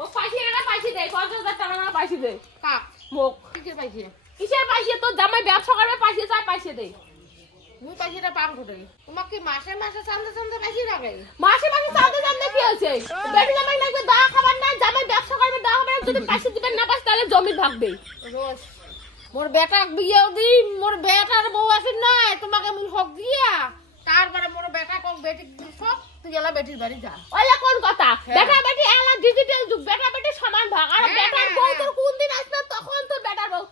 ও পাইছি না পাইছি দে পঞ্চাশ হাজার টাকা না পাইছি দে। কাক? মোক। কিসের পাইছে? কিসের পাইছে? তোর জামাই ব্যবসা করবে পাইছে চাই পাইছে দে। মুই পাইছিটা পাম কোটে তোমাকে মাসে মাসে চান্দে চান্দে পাইছি লাগে মাসে মাসে চাঁদে চাঁদে কি হয়েছে? বেটি জামাই নাকি দা খাবার নাই জামাই ব্যবসা করবে দা খাবার যদি পাইছে দিবেন না পাইছে তাহলে জমি ভাগবে। রোজ মোর বেটাক বিয়েও দি মোর বেটার বউ আছে নাই তোমাকে মুই হক দিয়া। তারপরে মোর বেটা কক বেটি সব তুই এলা বেটির বাড়ি যা। ওইলা কোন কথা? হ্যাঁ। বেটা বেটি এলা ডিজিটাল যুগ বেটা বেটি সমান ভাগ। আর হ্যাঁ, বেটার হ্যাঁ, বউ। তোর কোন দিন আসবে? তখন তোর বেটার বউ।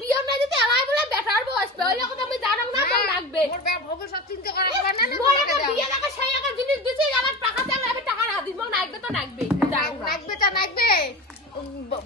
বিয়ে এলাই বলে বেটার বউ আসবে। ওইলা কথা আমি জানাম না লাগবে মোর বে ভবিষ্যৎ চিন্তা করা হবে না না মই একটা বিয়ে লাগা সেই একটা জিনিস দিছি আমার টাকা চাই আমি টাকা না দিব তো তা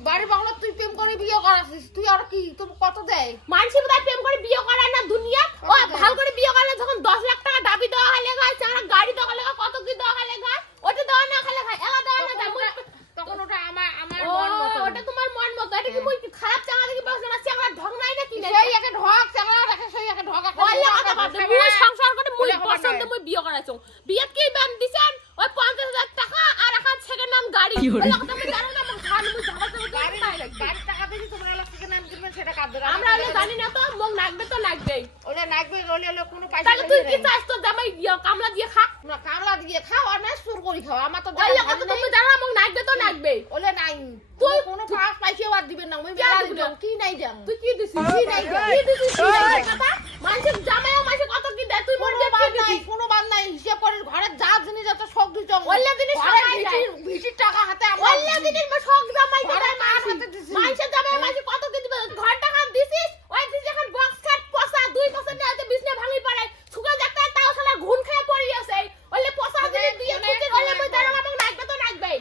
বাড়ি বাংলা তুই প্রেম করে বিয়ে করাছিস। তুই আর কি? তুমি কত দেয়? মানসি বোধহয় প্রেম করে বিয়ে করে না দুনিয়া ও কত ভালো করে বিয়ে করে যখন দশ লাখ টাকা দাবি দেওয়া হলে গাছ চাঁড়া গাড়ি দেওয়া হলে কত কি দেওয়া হলে গাছ ওটা দেওয়া না খালে খায় এলা দেওয়া না তখন যায় ওটা- তখন ওটা আমার আমার ও মন মতো ওটা তোমার মন মতো এটা কি মুই খারাপ চাঁড়া দেখি বলছ না চাঁড়া ঢং নাই না কি সেই একে ঢক চাংলা রাখে সেই একে ঢক একটা ওইলা ঢক কথা একটা বাদ দে, ঢক মুই একটা সংসার করে মুই ওইলা কথা পছন্দ নয়। মুই বিয়ে করাইছো বিয়েত কি বান দিছেন? ওই পঞ্চাশ হাজার টাকা আর এখন সেকেন্ড হ্যান্ড গাড়ি। না আমার নাম জানি না তো তো ওলে নাগবে ওলে ওলে কোনো পয়সা তাহলে তুই কি নেই। চাস তো জামাই ইয়া কামলা দিয়ে খা? তোমরা কামলা দিয়ে খাও আর না সুর করি খাও আমার তো কথা তুমি জানো না মুখ নাকবে তো নাকবে ওলে নাই তুই- কোনো পাস পাইছে আর দিবেন না আমি বেলা দিবে? কি নাই জান। তুই কি দিছিস? কি নাই কি দিছিস? কি নাই কথা জামাইও মাসে কত কি দেয় তুই মোর কোনো বেদ বাদ কি নাই দিছিস কোনো বাদ নাই হিসেব করে ঘরে যা জিনিস আছে সব দিছ ওইলা জিনিস সবাই দেয়। ভিটির টাকা হাতে আমরা ওইলা দিদির মা শখ জামাই ঘরে কোথায় মার মাসি হাতে দিছিস। মানুষের জামাই মাসে কত কি দিবে ঘণ্টা খান দিছিস ওই দিস এখন বক্স খাট পসা দুই বছর না হতে বিছনা ভাঙি পড়ে সুগা দেখতে তাও শালা ঘুন খেয়ে পড়ি আছে ওইলে পসা দিলে দিয়ে শুনে, খুঁজে ওইলে মুই শুনে, জানো না আমাকে নাকবে তো নাকবে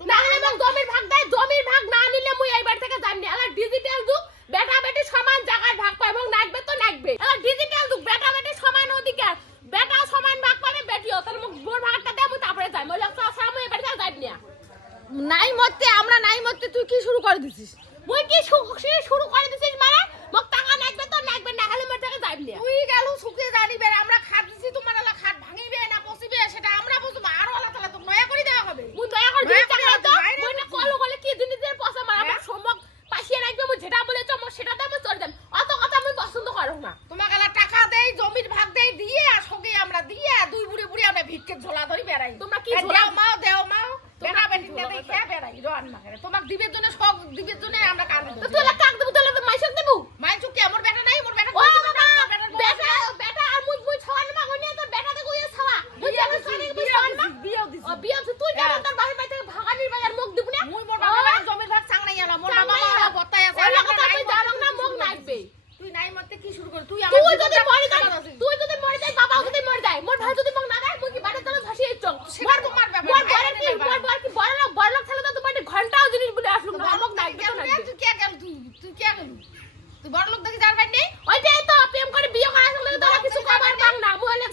না হলে মোক জমির ভাগ দেয় জমির ভাগ না নিলে মুই এই বাড়ি থেকে যাইনি আলা ডিজিটাল যুগ বেটা বেটি সমান জায়গায় ভাগ পায় এবং নাকবে তো নাকবে আলা ডিজিটাল যুগ বেটা বেটি সমান অধিকার বেটাও সমান ভাগ পাবে বেটিও তাহলে মোক বোর ভাগটা দে মুই তারপরে যাই মই লাগছে সারা মুই এই বাড়ি থেকে যাইনি না নাই মরতে আমরা নাই মরতে তুই কি শুরু করে দিছিস? মুই কি শুরু করে দিছিস মানে? মোক টাকা নাকবে তো নাকবে না হলে মোর টাকা যাইবি না। তুই গেল সুখে জানিবে আমরা খাট দিছি তোমার এলা খাট ভাঙিবে না পচিবে সেটা আমরা বুঝব আরও আলা তালা তো নয়া করে দেওয়া হবে। মুই দয়া করে দয়া দিই টাকা তো? মুই না। কল বলে কি জিনিসের পয়সা মারা আমার? সম্ভব পাশিয়ে রাখবে মুই যেটা বলেছ মোর সেটা দাম চলে যাম অত কথা আমি পছন্দ করো না। তোমাকে এলা টাকা দেই জমির ভাগ দেই দিয়ে আর সঙ্গে আমরা দিয়ে দুই বুড়ি বুড়ি আমরা ভিক্ষে ঝোলা ধরি বেড়াই। তোমরা কি ঝোলা- দেও তুই বড় লোক দেখে যার বাড়ি ওইটাই তো, প্রেম করে বিয়ে করার লাগে তোরা কিছু খাবার পাক না বলে